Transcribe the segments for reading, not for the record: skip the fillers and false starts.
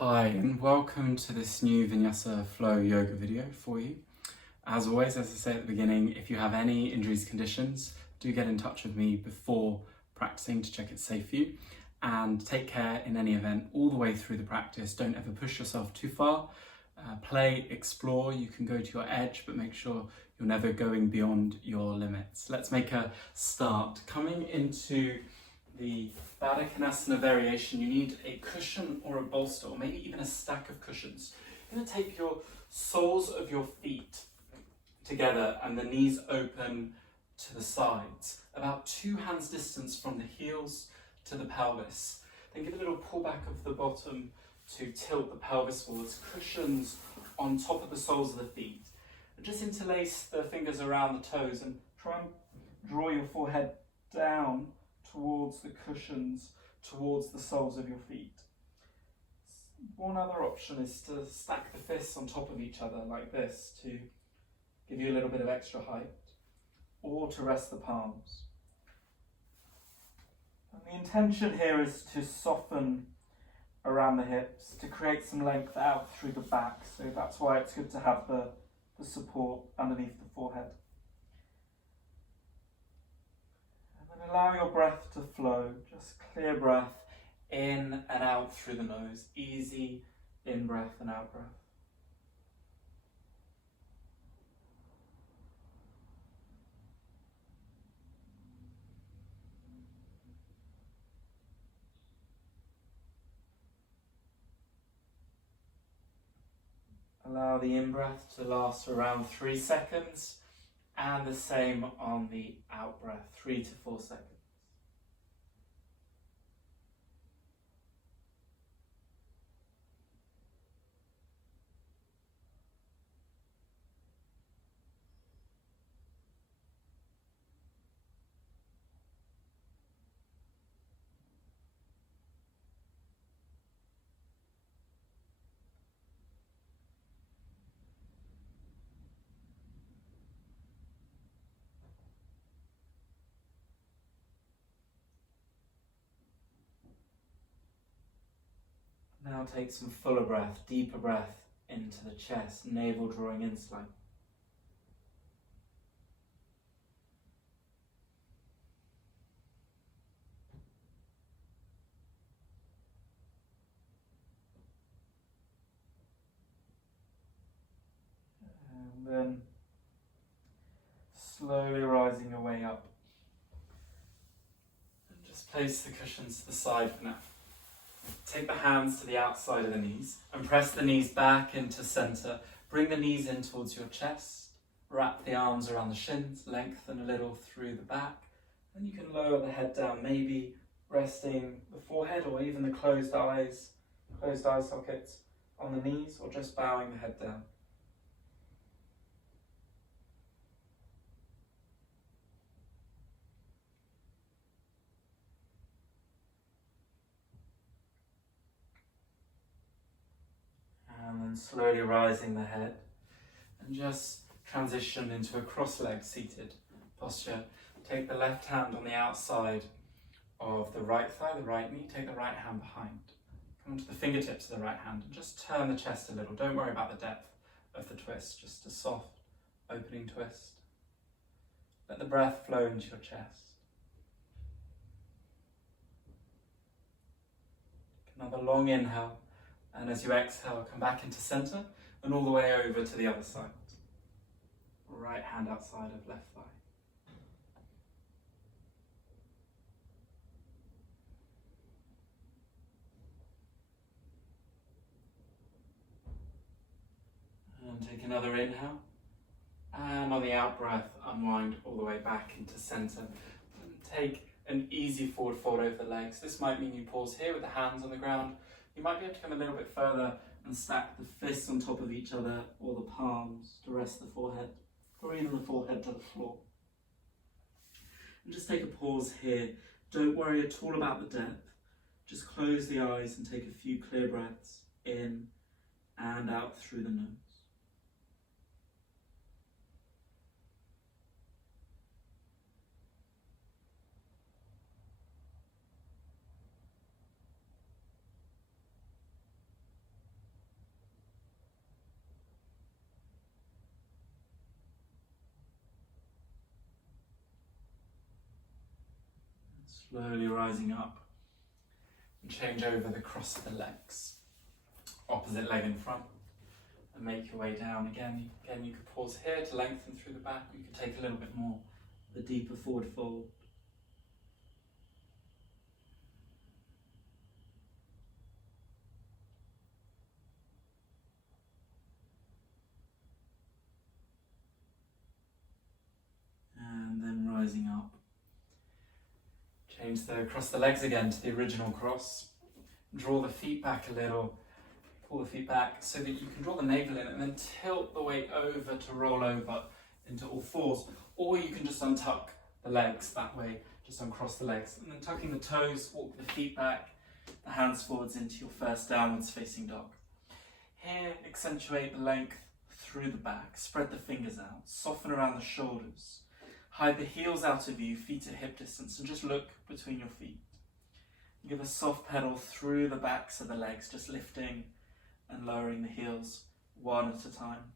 Hi and welcome to this new Vinyasa Flow Yoga video for you. As always, as I say at the beginning, if you have any injuries, conditions, do get in touch with me before practicing to check it's safe for you, and take care in any event all the way through the practice. Don't ever push yourself too far. Play, explore, you can go to your edge, but make sure you're never going beyond your limits. Let's make a start. Coming into the Baddha Konasana variation, you need a cushion or a bolster, or maybe even a stack of cushions. You're going to take your soles of your feet together and the knees open to the sides, about 2 hands distance from the heels to the pelvis. Then give a little pull back of the bottom to tilt the pelvis forwards, cushions on top of the soles of the feet. And just interlace the fingers around the toes and try and draw your forehead down towards the cushions, towards the soles of your feet. One other option is to stack the fists on top of each other like this to give you a little bit of extra height, or to rest the palms. And the intention here is to soften around the hips, to create some length out through the back, so that's why it's good to have the support underneath the forehead. Allow your breath to flow, just clear breath in and out through the nose, easy in breath and out breath. Allow the in-breath to last for around 3 seconds, and the same on the out-breath, 3 to 4 seconds. Now take some fuller breath, deeper breath into the chest, navel drawing in slightly. And then slowly rising your way up. And just place the cushions to the side for now. Take the hands to the outside of the knees and press the knees back into center. Bring the knees in towards your chest. Wrap the arms around the shins, lengthen a little through the back. And you can lower the head down, maybe resting the forehead or even the closed eye sockets on the knees, or just bowing the head down. And then slowly rising the head and just transition into a cross-legged seated posture. Take the left hand on the outside of the right thigh, the right knee. Take the right hand behind. Come onto the fingertips of the right hand and just turn the chest a little. Don't worry about the depth of the twist, just a soft opening twist. Let the breath flow into your chest. Take another long inhale. And as you exhale, come back into center and all the way over to the other side. Right hand outside of left thigh. And take another inhale. And on the out breath, unwind all the way back into center. And take an easy forward fold over the legs. This might mean you pause here with the hands on the ground. You might be able to come a little bit further and stack the fists on top of each other, or the palms to rest the forehead, or even the forehead to the floor. And just take a pause here. Don't worry at all about the depth. Just close the eyes and take a few clear breaths in and out through the nose. Slowly rising up. And change over the cross of the legs. Opposite leg in front. And make your way down again. Again, you could pause here to lengthen through the back. You could take a little bit more, the deeper forward fold. And then rising up. Change across the legs again to the original cross. Draw the feet back a little. Pull the feet back so that you can draw the navel in and then tilt the weight over to roll over into all fours. Or you can just untuck the legs that way, just uncross the legs. And then tucking the toes, walk the feet back, the hands forwards into your first downwards facing dog. Here, accentuate the length through the back. Spread the fingers out. Soften around the shoulders. Hide the heels out of view, feet at hip distance, and just look between your feet. Give a soft pedal through the backs of the legs, just lifting and lowering the heels one at a time.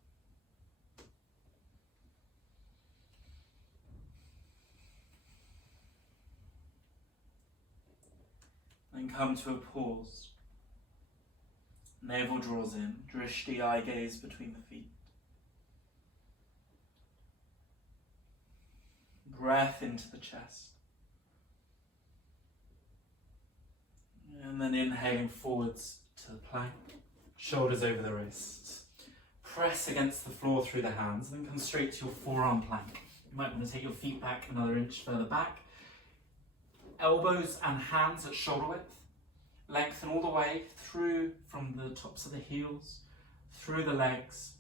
Then come to a pause. Navel draws in, drishti, eye gaze between the feet. Breath into the chest. And then inhaling forwards to the plank. Shoulders over the wrists. Press against the floor through the hands, and then come straight to your forearm plank. You might want to take your feet back another inch further back. Elbows and hands at shoulder width. Lengthen all the way through from the tops of the heels, through the legs,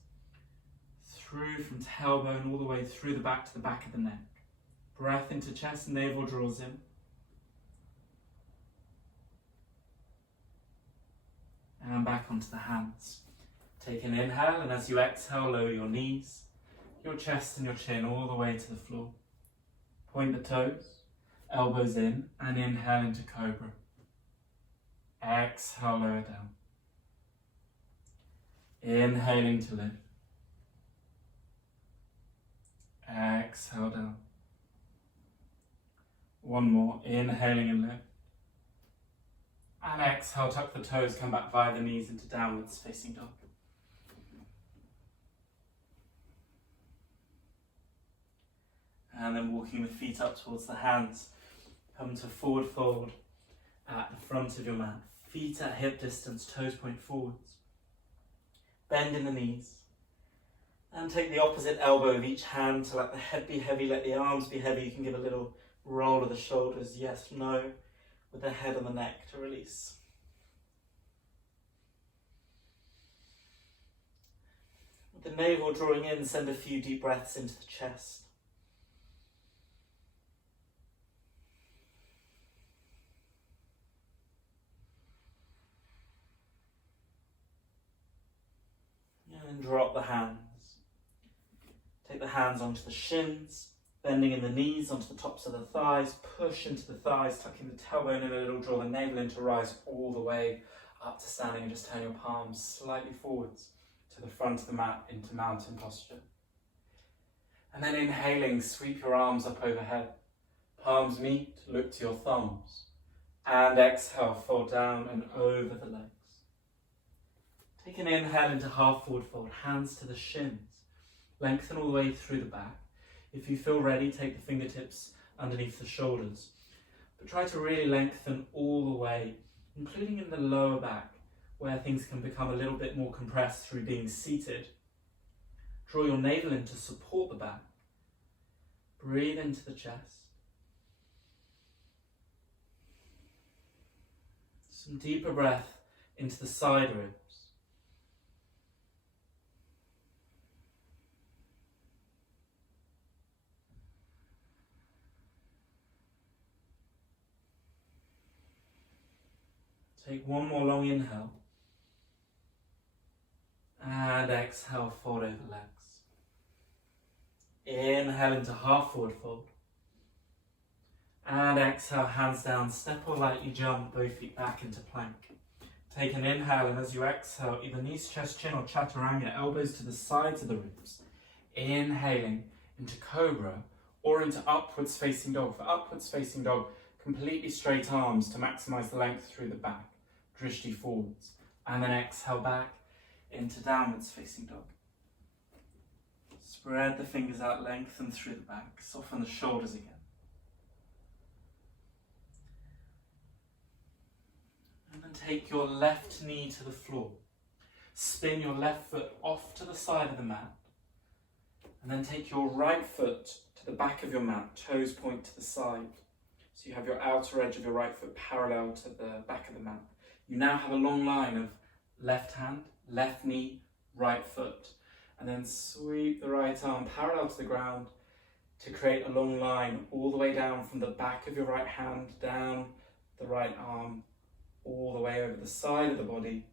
through from tailbone all the way through the back to the back of the neck. Breath into chest, navel draws in. And back onto the hands. Take an inhale, and as you exhale, lower your knees, your chest and your chin all the way to the floor. Point the toes, elbows in, and inhale into cobra. Exhale, lower down. Inhaling to lift. Exhale down. One more, inhaling and lift. And exhale, tuck the toes, come back via the knees into downwards facing dog. And then walking the feet up towards the hands. Come to forward fold at the front of your mat. Feet at hip distance, toes point forwards. Bend in the knees. And take the opposite elbow of each hand to let the head be heavy, let the arms be heavy. You can give a little roll of the shoulders, yes, no, with the head on the neck to release. With the navel drawing in, send a few deep breaths into the chest. And then drop the hands. Take the hands onto the shins, bending in the knees onto the tops of the thighs, push into the thighs, tucking the tailbone in a little, draw the navel in to rise all the way up to standing, and just turn your palms slightly forwards to the front of the mat into mountain posture. And then inhaling, sweep your arms up overhead. Palms meet, look to your thumbs. And exhale, fold down and over the legs. Take an inhale into half forward fold, hands to the shins. Lengthen all the way through the back. If you feel ready, take the fingertips underneath the shoulders. But try to really lengthen all the way, including in the lower back, where things can become a little bit more compressed through being seated. Draw your navel in to support the back. Breathe into the chest. Some deeper breath into the side ribs. Take one more long inhale. And exhale, fold over legs. Inhale into half forward fold. And exhale, hands down, step or lightly jump, both feet back into plank. Take an inhale, and as you exhale, either knees, chest, chin, or chaturanga, elbows to the sides of the ribs. Inhaling into cobra or into upwards facing dog. For upwards facing dog, completely straight arms to maximize the length through the back, drishti forwards, and then exhale back into downwards facing dog. Spread the fingers out, lengthen through the back, soften the shoulders again. And then take your left knee to the floor. Spin your left foot off to the side of the mat. And then take your right foot to the back of your mat, toes point to the side. So you have your outer edge of your right foot parallel to the back of the mat. You now have a long line of left hand, left knee, right foot. And then sweep the right arm parallel to the ground to create a long line all the way down from the back of your right hand, down the right arm, all the way over the side of the body,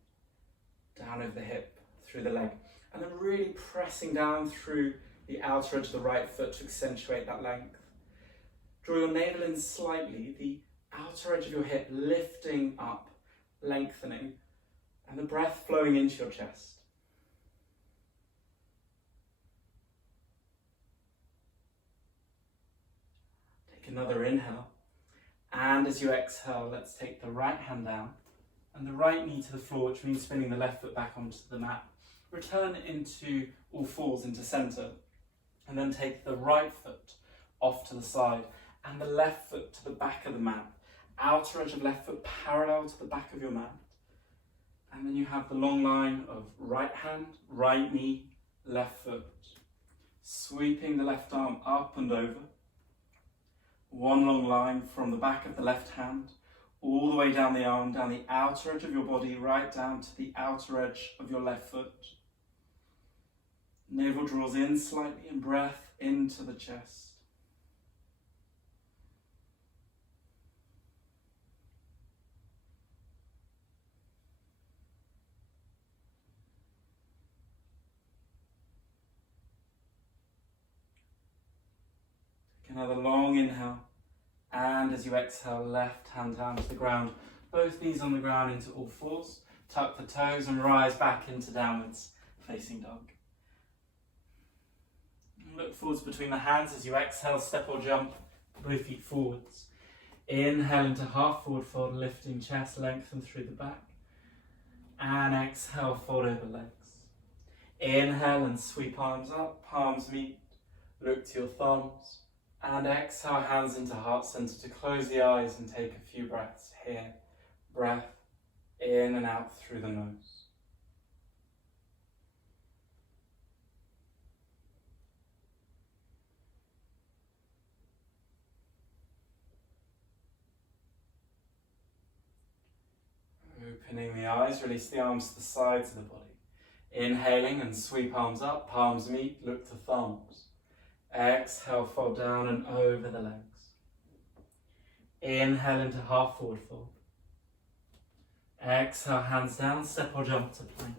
down over the hip, through the leg. And then really pressing down through the outer edge of the right foot to accentuate that length. Draw your navel in slightly, the outer edge of your hip lifting up, lengthening, and the breath flowing into your chest. Take another inhale, and as you exhale, let's take the right hand down and the right knee to the floor, which means spinning the left foot back onto the mat. Return into all fours, into center, and then take the right foot off to the side and the left foot to the back of the mat. Outer edge of left foot parallel to the back of your mat. And then you have the long line of right hand, right knee, left foot. Sweeping the left arm up and over. One long line from the back of the left hand, all the way down the arm, down the outer edge of your body, right down to the outer edge of your left foot. Navel draws in slightly and breath into the chest. Take another long inhale, and as you exhale, left hand down to the ground, both knees on the ground into all fours. Tuck the toes and rise back into downwards facing dog. Look forwards between the hands as you exhale, step or jump, both feet forwards. Inhale into half forward fold, lifting chest, lengthen through the back. And exhale, fold over legs. Inhale and sweep arms up, palms meet, look to your thumbs. And exhale, hands into heart center to close the eyes and take a few breaths here. Breath in and out through the nose. Opening the eyes, release the arms to the sides of the body. Inhaling and sweep arms up, palms meet, look to thumbs. Exhale, fold down and over the legs. Inhale into half forward fold. Exhale, hands down, step or jump to plank.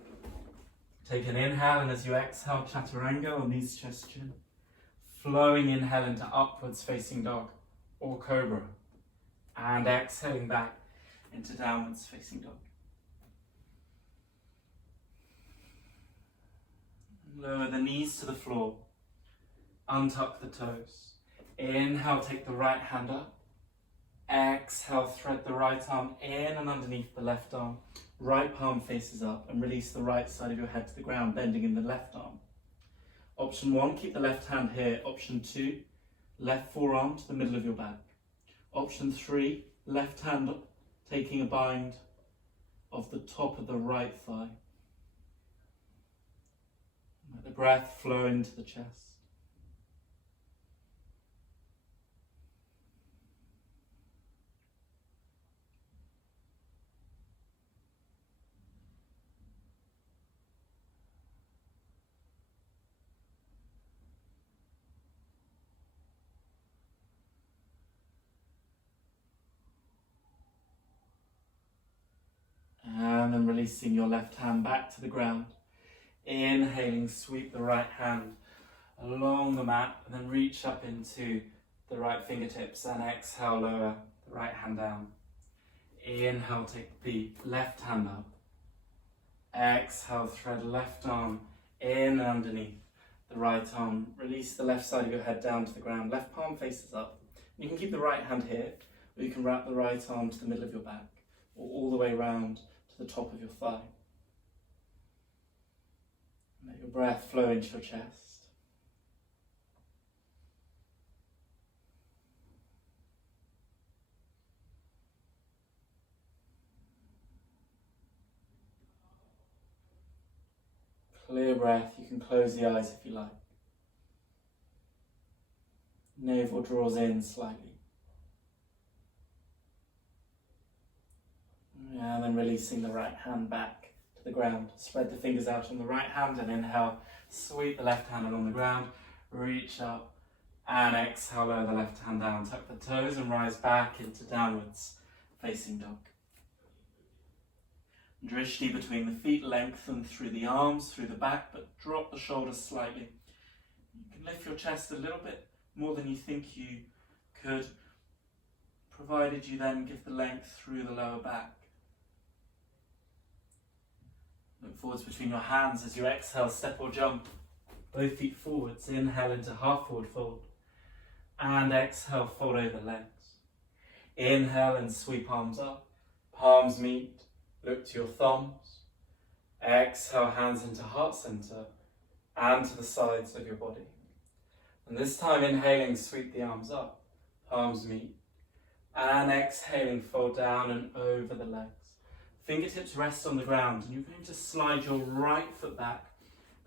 Take an inhale, and as you exhale, chaturanga or knees, chest, chin. Flowing inhale into upwards facing dog or cobra. And exhaling back into downwards facing dog. Lower the knees to the floor. Untuck the toes. Inhale, take the right hand up. Exhale, thread the right arm in and underneath the left arm. Right palm faces up and release the right side of your head to the ground, bending in the left arm. Option 1, keep the left hand here. Option 2, left forearm to the middle of your back. Option 3, left hand up, taking a bind of the top of the right thigh. Let the breath flow into the chest. And then releasing your left hand back to the ground. Inhaling, sweep the right hand along the mat and then reach up into the right fingertips, and exhale, lower the right hand down. Inhale, take the left hand up. Exhale, thread left arm in and underneath the right arm. Release the left side of your head down to the ground. Left palm faces up. You can keep the right hand here, or you can wrap the right arm to the middle of your back, or all the way round to the top of your thigh. Let your breath flow into your chest. Clear breath, you can close the eyes if you like. Navel draws in slightly. And then releasing the right hand back to the ground. Spread the fingers out on the right hand and inhale. Sweep the left hand along the ground. Reach up and exhale, lower the left hand down. Tuck the toes and rise back into downwards facing dog. Drishti between the feet, lengthen through the arms, through the back, but drop the shoulders slightly. You can lift your chest a little bit more than you think you could, provided you then give the length through the lower back. Look forwards between your hands as you exhale, step or jump. Both feet forwards, inhale into half forward fold. And exhale, fold over legs. Inhale and sweep arms up. Palms meet, look to your thumbs. Exhale, hands into heart center and to the sides of your body. And this time inhaling, sweep the arms up. Palms meet. And exhaling, fold down and over the legs. Fingertips rest on the ground, and you're going to slide your right foot back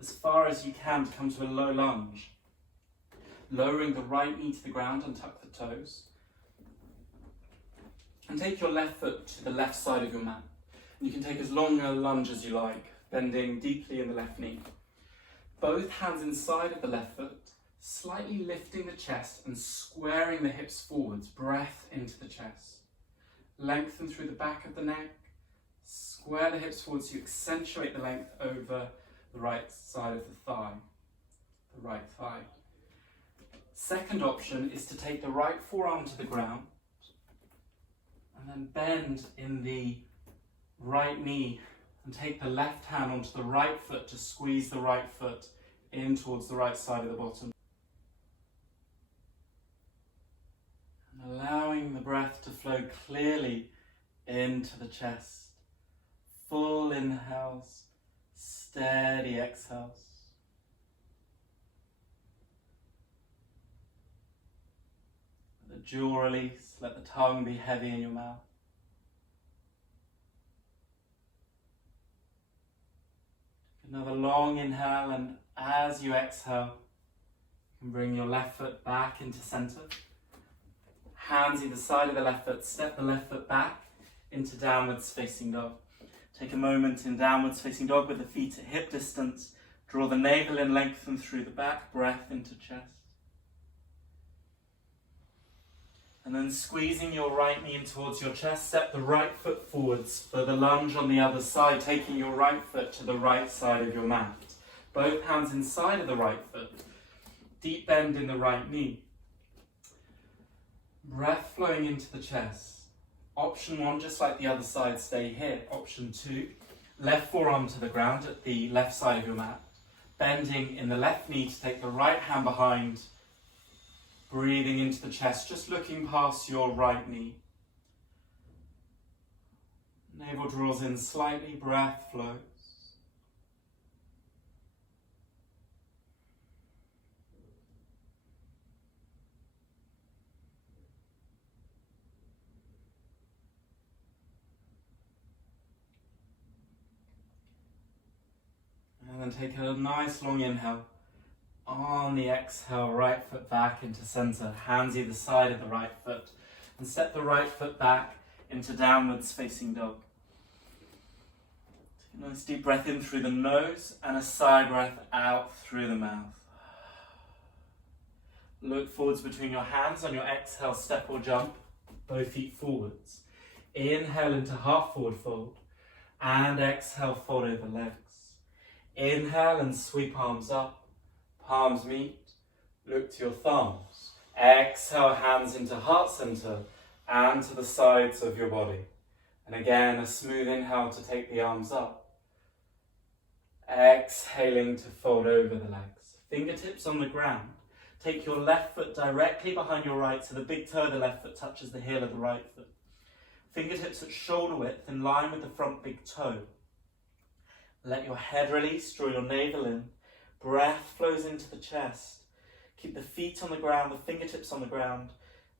as far as you can to come to a low lunge. Lowering the right knee to the ground and tuck the toes. And take your left foot to the left side of your mat. And you can take as long a lunge as you like, bending deeply in the left knee. Both hands inside of the left foot, slightly lifting the chest and squaring the hips forwards, breath into the chest. Lengthen through the back of the neck. Square the hips forward so you accentuate the length over the right side of the thigh, the right thigh. Second option is to take the right forearm to the ground and then bend in the right knee and take the left hand onto the right foot to squeeze the right foot in towards the right side of the bottom. And allowing the breath to flow clearly into the chest. Full inhales, steady exhales. Let the jaw release, let the tongue be heavy in your mouth. Another long inhale, and as you exhale, you can bring your left foot back into center. Hands either side of the left foot, step the left foot back into downwards facing dog. Take a moment in downwards facing dog with the feet at hip distance. Draw the navel in, lengthen through the back, breath into chest. And then squeezing your right knee in towards your chest, step the right foot forwards for the lunge on the other side, taking your right foot to the right side of your mat. Both hands inside of the right foot. Deep bend in the right knee. Breath flowing into the chest. Option 1, just like the other side, stay here. Option 2, left forearm to the ground at the left side of your mat. Bending in the left knee to take the right hand behind. Breathing into the chest, just looking past your right knee. Navel draws in slightly, breath flows. And then take a nice long inhale. On the exhale, right foot back into center, hands either side of the right foot, and step the right foot back into downwards facing dog. Take a nice deep breath in through the nose and a sigh breath out through the mouth. Look forwards between your hands. On your exhale, step or jump, both feet forwards. Inhale into half forward fold, and exhale, fold over legs. Inhale and sweep arms up. Palms meet, look to your thumbs. Exhale, hands into heart center and to the sides of your body. And again, a smooth inhale to take the arms up. Exhaling to fold over the legs. Fingertips on the ground. Take your left foot directly behind your right so the big toe of the left foot touches the heel of the right foot. Fingertips at shoulder width in line with the front big toe. Let your head release, draw your navel in. Breath flows into the chest. Keep the feet on the ground, the fingertips on the ground,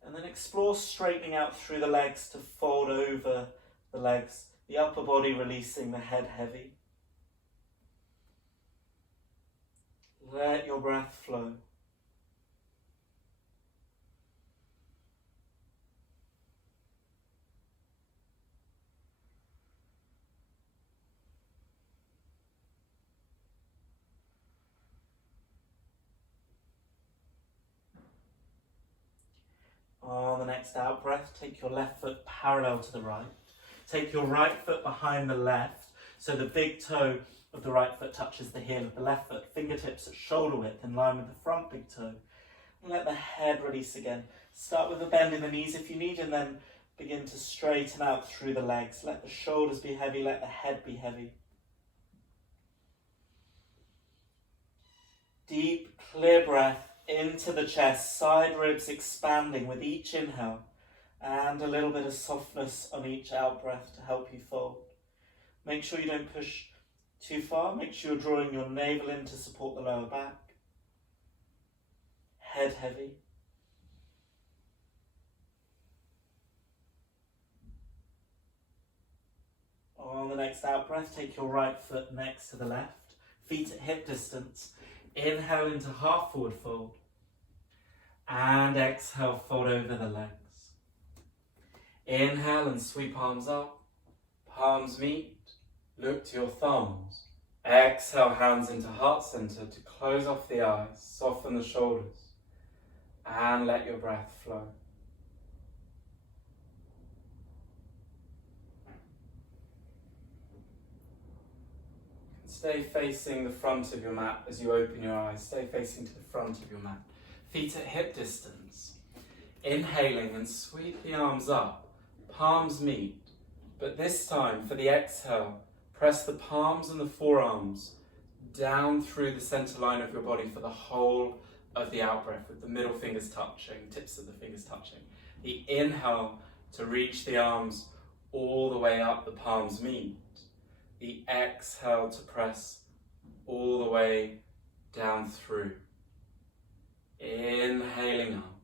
and then explore straightening out through the legs to fold over the legs, the upper body releasing, the head heavy. Let your breath flow. On the next out breath, take your left foot parallel to the right. Take your right foot behind the left, so the big toe of the right foot touches the heel of the left foot. Fingertips at shoulder width in line with the front big toe. And let the head release again. Start with a bend in the knees if you need, and then begin to straighten out through the legs. Let the shoulders be heavy, let the head be heavy. Deep, clear breath into the chest, side ribs expanding with each inhale, and a little bit of softness on each out breath to help you fold. Make sure you don't push too far. Make sure you're drawing your navel in to support the lower back. Head heavy. On the next out breath, take your right foot next to the left, feet at hip distance. Inhale into half forward fold, and exhale, fold over the legs. Inhale and sweep arms up, palms meet, look to your thumbs. Exhale, hands into heart center to close off the eyes, soften the shoulders, and let your breath flow. Stay facing the front of your mat as you open your eyes. Stay facing to the front of your mat. Feet at hip distance. Inhaling and sweep the arms up. Palms meet. But this time, for the exhale, press the palms and the forearms down through the center line of your body for the whole of the out breath, with the middle fingers touching, tips of the fingers touching. The inhale to reach the arms all the way up, the palms meet. The exhale to press all the way down through. Inhaling up.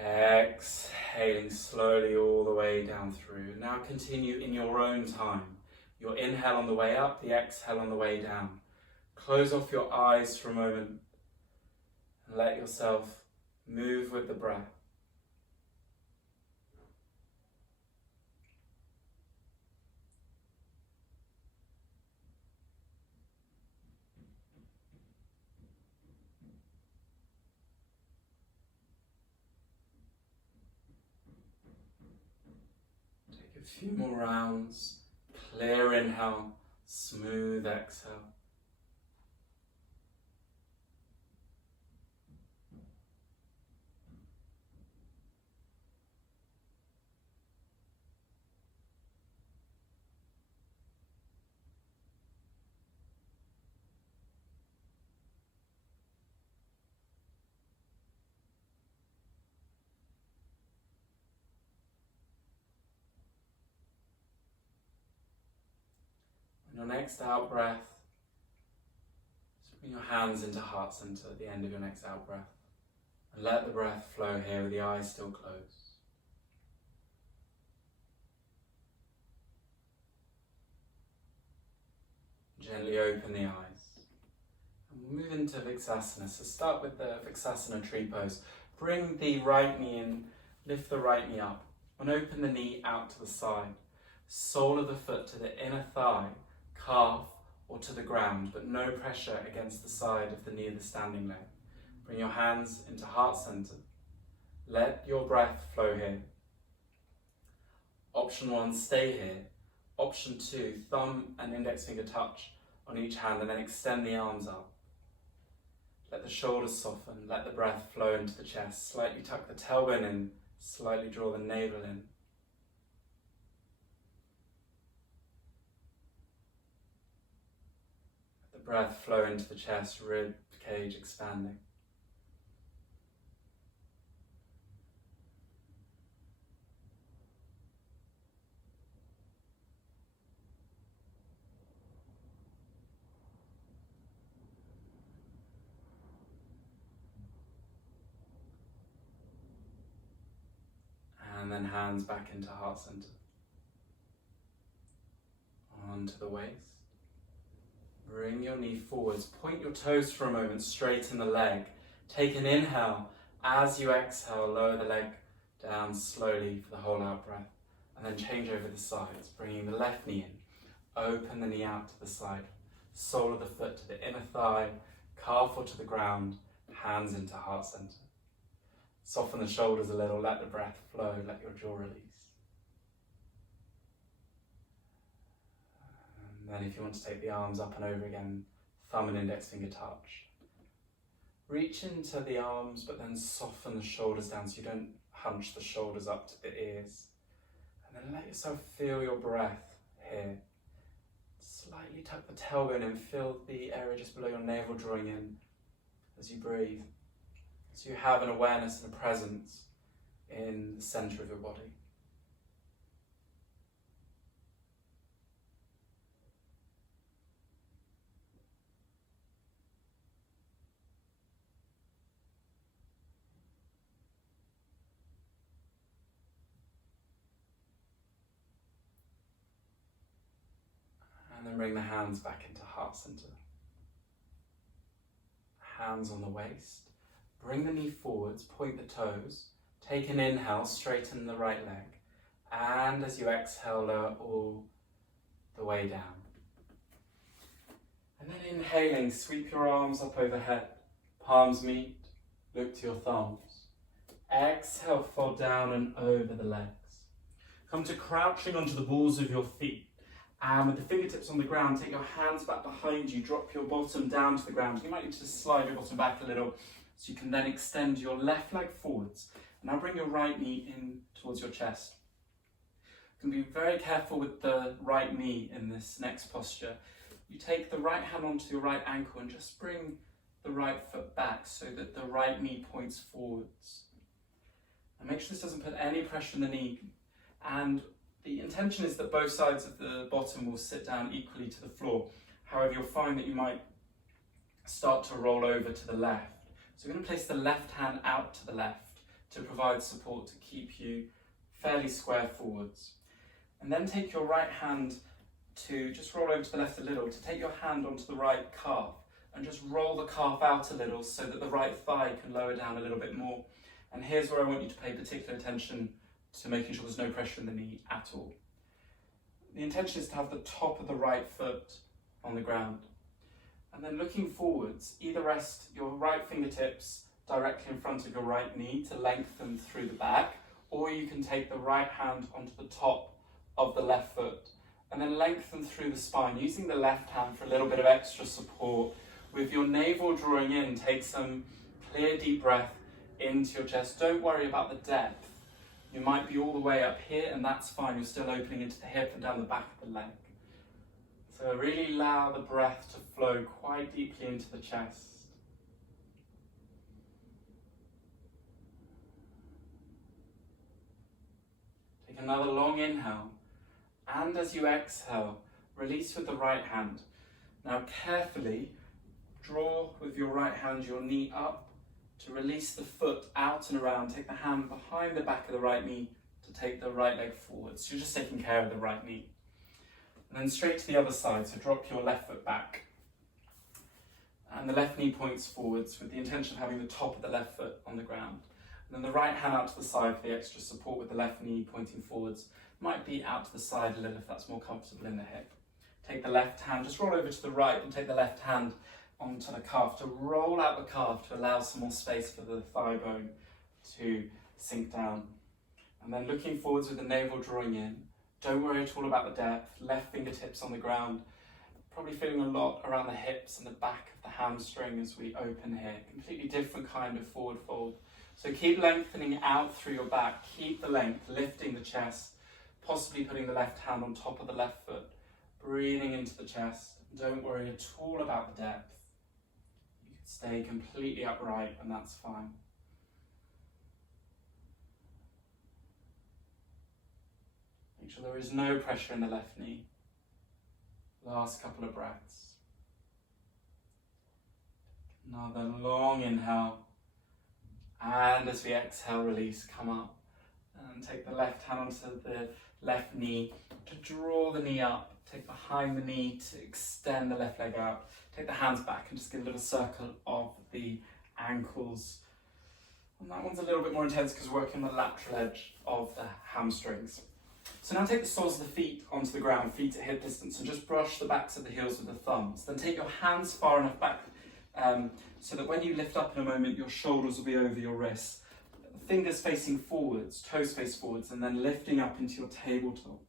Exhaling slowly all the way down through. Now continue in your own time. Your inhale on the way up, the exhale on the way down. Close off your eyes for a moment and let yourself move with the breath. A few more rounds. Clear inhale, smooth exhale. Your next out breath, just bring your hands into heart center at the end of your next out breath, and let the breath flow here with the eyes still closed. Gently open the eyes. And we'll move into Vinyasa. So start with the Vinyasa tree pose. Bring the right knee in, lift the right knee up, and open the knee out to the side. Sole of the foot to the inner thigh, calf, or to the ground, but no pressure against the side of the knee of the standing leg. Bring your hands into heart center. Let your breath flow here. Option 1, stay here. Option 2, thumb and index finger touch on each hand and then extend the arms up. Let the shoulders soften, let the breath flow into the chest. Slightly tuck the tailbone in, slightly draw the navel in. breath flow into the chest, rib cage expanding. And then hands back into heart center. Onto the waist. Bring your knee forwards. Point your toes for a moment, straighten the leg. Take an inhale. As you exhale, lower the leg down slowly for the whole out breath. And then change over the sides, bringing the left knee in. Open the knee out to the side. Sole of the foot to the inner thigh, calf or to the ground, hands into heart center. Soften the shoulders a little, let the breath flow, let your jaw release. And then if you want to take the arms up and over again, thumb and index finger touch. Reach into the arms, but then soften the shoulders down so you don't hunch the shoulders up to the ears. And then let yourself feel your breath here. Slightly tuck the tailbone in, feel the area just below your navel drawing in as you breathe. So you have an awareness and a presence in the center of your body. And then bring the hands back into heart center. Hands on the waist. Bring the knee forwards, point the toes. Take an inhale, straighten the right leg. And as you exhale, lower all the way down. And then inhaling, sweep your arms up overhead. Palms meet, look to your thumbs. Exhale, fold down and over the legs. Come to crouching onto the balls of your feet. And with the fingertips on the ground, take your hands back behind you, drop your bottom down to the ground. You might need to slide your bottom back a little so you can then extend your left leg forwards. Now bring your right knee in towards your chest. You can be very careful with the right knee in this next posture. You take the right hand onto your right ankle and just bring the right foot back so that the right knee points forwards. And make sure this doesn't put any pressure on the knee. And the intention is that both sides of the bottom will sit down equally to the floor. However, you'll find that you might start to roll over to the left. So we're going to place the left hand out to the left to provide support to keep you fairly square forwards. And then take your right hand to just roll over to the left a little, to take your hand onto the right calf and just roll the calf out a little so that the right thigh can lower down a little bit more. And here's where I want you to pay particular attention to making sure there's no pressure in the knee at all. The intention is to have the top of the right foot on the ground. And then looking forwards, either rest your right fingertips directly in front of your right knee to lengthen through the back, or you can take the right hand onto the top of the left foot and then lengthen through the spine, using the left hand for a little bit of extra support. With your navel drawing in, take some clear deep breath into your chest. Don't worry about the depth. You might be all the way up here and that's fine. You're still opening into the hip and down the back of the leg. So really allow the breath to flow quite deeply into the chest. Take another long inhale. And as you exhale, release with the right hand. Now carefully draw with your right hand your knee up to release the foot out and around. Take the hand behind the back of the right knee to take the right leg forward. So you're just taking care of the right knee. And then straight to the other side, so drop your left foot back. And the left knee points forwards with the intention of having the top of the left foot on the ground. And then the right hand out to the side for the extra support with the left knee pointing forwards. Might be out to the side a little if that's more comfortable in the hip. Take the left hand, just roll over to the right and take the left hand onto the calf to roll out the calf to allow some more space for the thigh bone to sink down. And then looking forwards with the navel drawing in. Don't worry at all about the depth. Left fingertips on the ground. Probably feeling a lot around the hips and the back of the hamstring as we open here. Completely different kind of forward fold. So keep lengthening out through your back. Keep the length, lifting the chest. Possibly putting the left hand on top of the left foot. breathing into the chest. Don't worry at all about the depth. You can stay completely upright and that's fine. Make sure there is no pressure in the left knee. Last couple of breaths. Another long inhale. And as we exhale, release, come up. And take the left hand onto the left knee to draw the knee up. Take behind the knee to extend the left leg out. Take the hands back and just give a little circle of the ankles. And that one's a little bit more intense because we're working the lateral edge of the hamstrings. So now take the soles of the feet onto the ground, feet at hip distance, and just brush the backs of the heels with the thumbs. Then take your hands far enough back so that when you lift up in a moment, your shoulders will be over your wrists. Fingers facing forwards, toes face forwards, and then lifting up into your tabletop.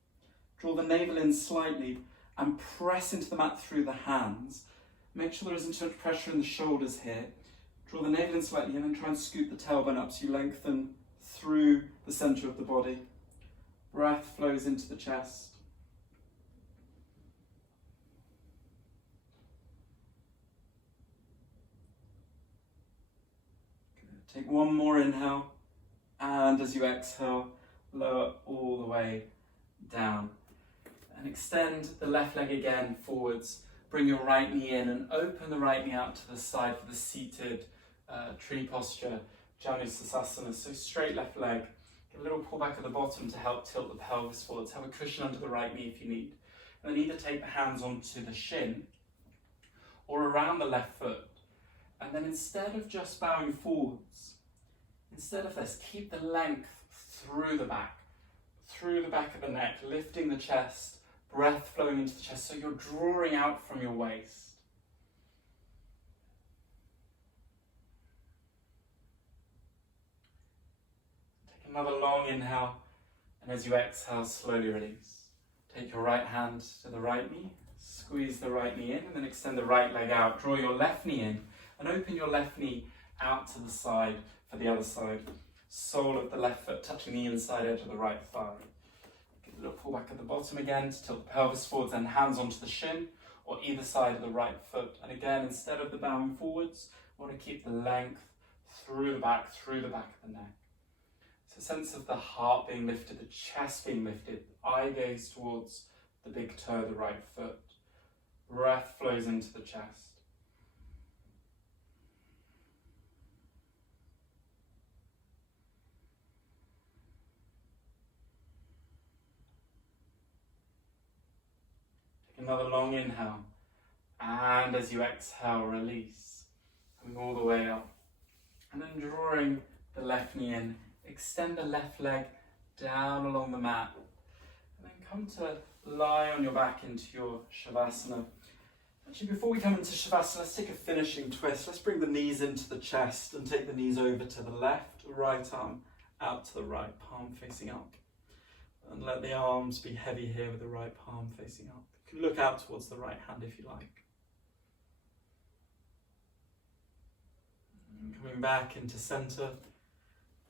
Draw the navel in slightly and press into the mat through the hands. Make sure there isn't too much pressure in the shoulders here. Draw the navel in slightly and then try and scoop the tailbone up so you lengthen through the centre of the body. Breath flows into the chest. Take one more inhale, and as you exhale, lower all the way down. And extend the left leg again forwards. Bring your right knee in and open the right knee out to the side for the seated tree posture, Janusasana. So straight left leg. Give a little pull back at the bottom to help tilt the pelvis forwards. Have a cushion under the right knee if you need. And then either take the hands onto the shin or around the left foot. And then instead of just bowing forwards, instead of this, keep the length through the back of the neck, lifting the chest, breath flowing into the chest, so you're drawing out from your waist. Take another long inhale, and as you exhale, slowly release. Take your right hand to the right knee, squeeze the right knee in, and then extend the right leg out. Draw your left knee in, and open your left knee out to the side for the other side. Sole of the left foot touching the inside edge of the right thigh. Give a little pull back at the bottom again to tilt the pelvis forwards, and hands onto the shin or either side of the right foot. And again, instead of the bowing forwards, we want to keep the length through the back of the neck. So a sense of the heart being lifted, the chest being lifted, eye gaze towards the big toe of the right foot. Breath flows into the chest. Another long inhale, and as you exhale, release, coming all the way up. And then drawing the left knee in, extend the left leg down along the mat, and then come to lie on your back into your Shavasana. Actually, before we come into Shavasana, let's take a finishing twist. Let's bring the knees into the chest and take the knees over to the left, right arm out to the right, palm facing up. And let the arms be heavy here with the right palm facing up. You can look out towards the right hand if you like. And coming back into centre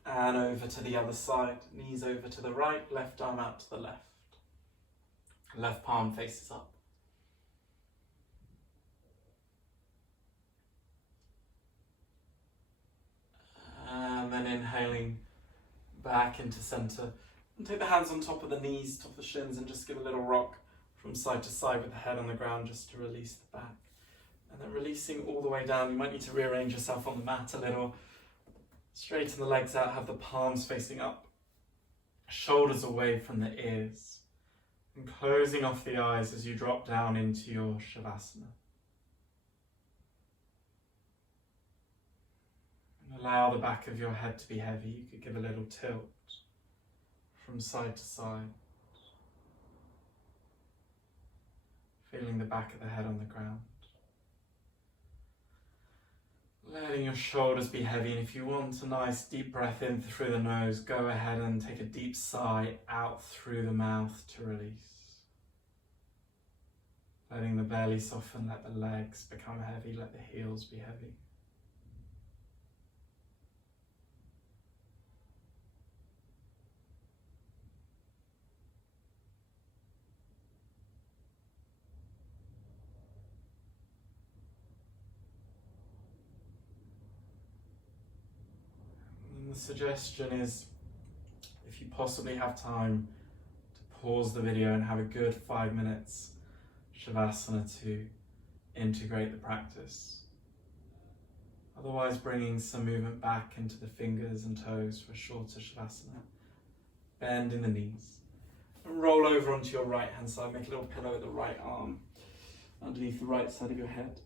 and over to the other side. Knees over to the right, left arm out to the left. Left palm faces up. And then inhaling back into centre. And take the hands on top of the knees, top of the shins, and just give a little rock from side to side with the head on the ground just to release the back. And then releasing all the way down. You might need to rearrange yourself on the mat a little. Straighten the legs out, have the palms facing up. Shoulders away from the ears. And closing off the eyes as you drop down into your Shavasana. And allow the back of your head to be heavy. You could give a little tilt from side to side. Feeling the back of the head on the ground. Letting your shoulders be heavy, and if you want a nice deep breath in through the nose, go ahead and take a deep sigh out through the mouth to release. Letting the belly soften, let the legs become heavy, let the heels be heavy. suggestion is, if you possibly have time, to pause the video and have a good 5 minutes Shavasana to integrate the practice. Otherwise, bringing some movement back into the fingers and toes for a shorter Shavasana. Bend in the knees. And roll over onto your right hand side. Make a little pillow with the right arm underneath the right side of your head.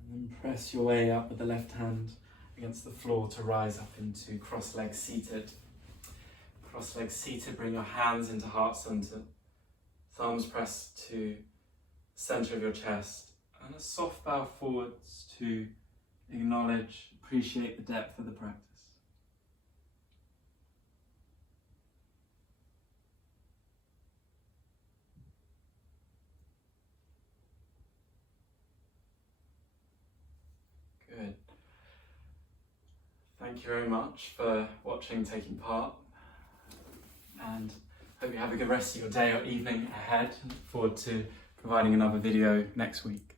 And then press your way up with the left hand against the floor to rise up into cross-legged seated. Cross-legged seated, bring your hands into heart center. Thumbs pressed to center of your chest. And a soft bow forwards to acknowledge, appreciate the depth of the practice. Good. Thank you very much for watching, taking part, and hope you have a good rest of your day or evening ahead. Look forward to providing another video next week.